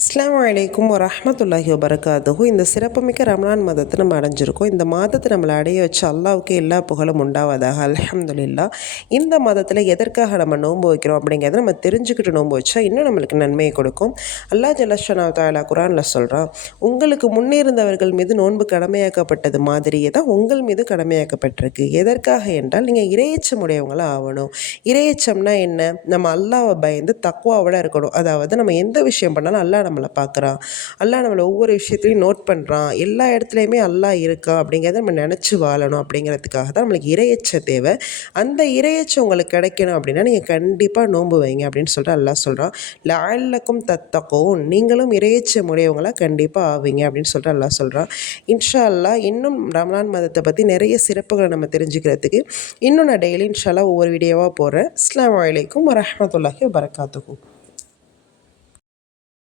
அஸ்ஸலாமு அலைக்கும் வரஹ்மத்துல்லாஹி வபரகாத்துஹு. இந்த சிறப்புமிக்க ரமலான் மாதத்தை நம்ம அடைஞ்சிருக்கோம். இந்த மாதத்தை நம்மளை அடைய வச்ச அல்லாவுக்கு எல்லா புகழும் உண்டாவதாக. அல்ஹம்துலில்லாஹ். இந்த மாதத்தில் எதற்காக நம்ம நோன்பு வைக்கிறோம் அப்படிங்கிறத நம்ம தெரிஞ்சுக்கிட்டு நோன்பு வச்சா இன்னும் நம்மளுக்கு நன்மையை கொடுக்கும். அல்லாஹ் ஜல்லஷானஹு தஆலா குர்ஆனில் சொல்கிறான், உங்களுக்கு முன்னே இருந்தவர்கள் மீது நோன்பு கடமையாக்கப்பட்டது மாதிரியே தான் உங்கள் மீது கடமையாக்கப்பட்டிருக்கு. எதற்காக என்றால் நீங்கள் இரையச்சம் உடையவங்களாக ஆகணும். இரையச்சம்னா என்ன? நம்ம அல்லாவை பயந்து தக்வாவோட இருக்கணும். அதாவது நம்ம எந்த விஷயம் பண்ணாலும் அல்லாஹ் நம்மளை பார்க்குறான், அல்லாஹ் நம்மளை ஒவ்வொரு விஷயத்துலையும் நோட் பண்ணுறான், எல்லா இடத்துலையுமே அல்லாஹ் இருக்கான் அப்படிங்கிறத நம்ம நினச்சி வாழணும். அப்படிங்கிறதுக்காக தான் நம்மளுக்கு இரையச்சம் தேவை. அந்த இரையச்சம் உங்களுக்கு கிடைக்கணும் அப்படின்னா நீங்கள் கண்டிப்பாக நோன்பு வைங்க அப்படின்னு சொல்லிட்டு அல்லாஹ் சொல்கிறான். லஅல்லக்கும் தத்தகூன், நீங்களும் இரையச்சம் உடையவங்களாக கண்டிப்பாக ஆவீங்க அப்படின்னு சொல்லிட்டு அல்லாஹ் சொல்கிறான். இன்ஷா அல்லாஹ் இன்னும் ரமலான் மாதத்தை பற்றி நிறைய சிறப்புகளை நம்ம தெரிஞ்சுக்கிறதுக்கு இன்னும் நான் டெய்லி இன்ஷா அல்லாஹ் ஒவ்வொரு வீடியோவாக போடுறேன். அஸ்ஸலாமு அலைக்கும் வரஹ்மத்துல்லாஹி வபரகாத்துஹு.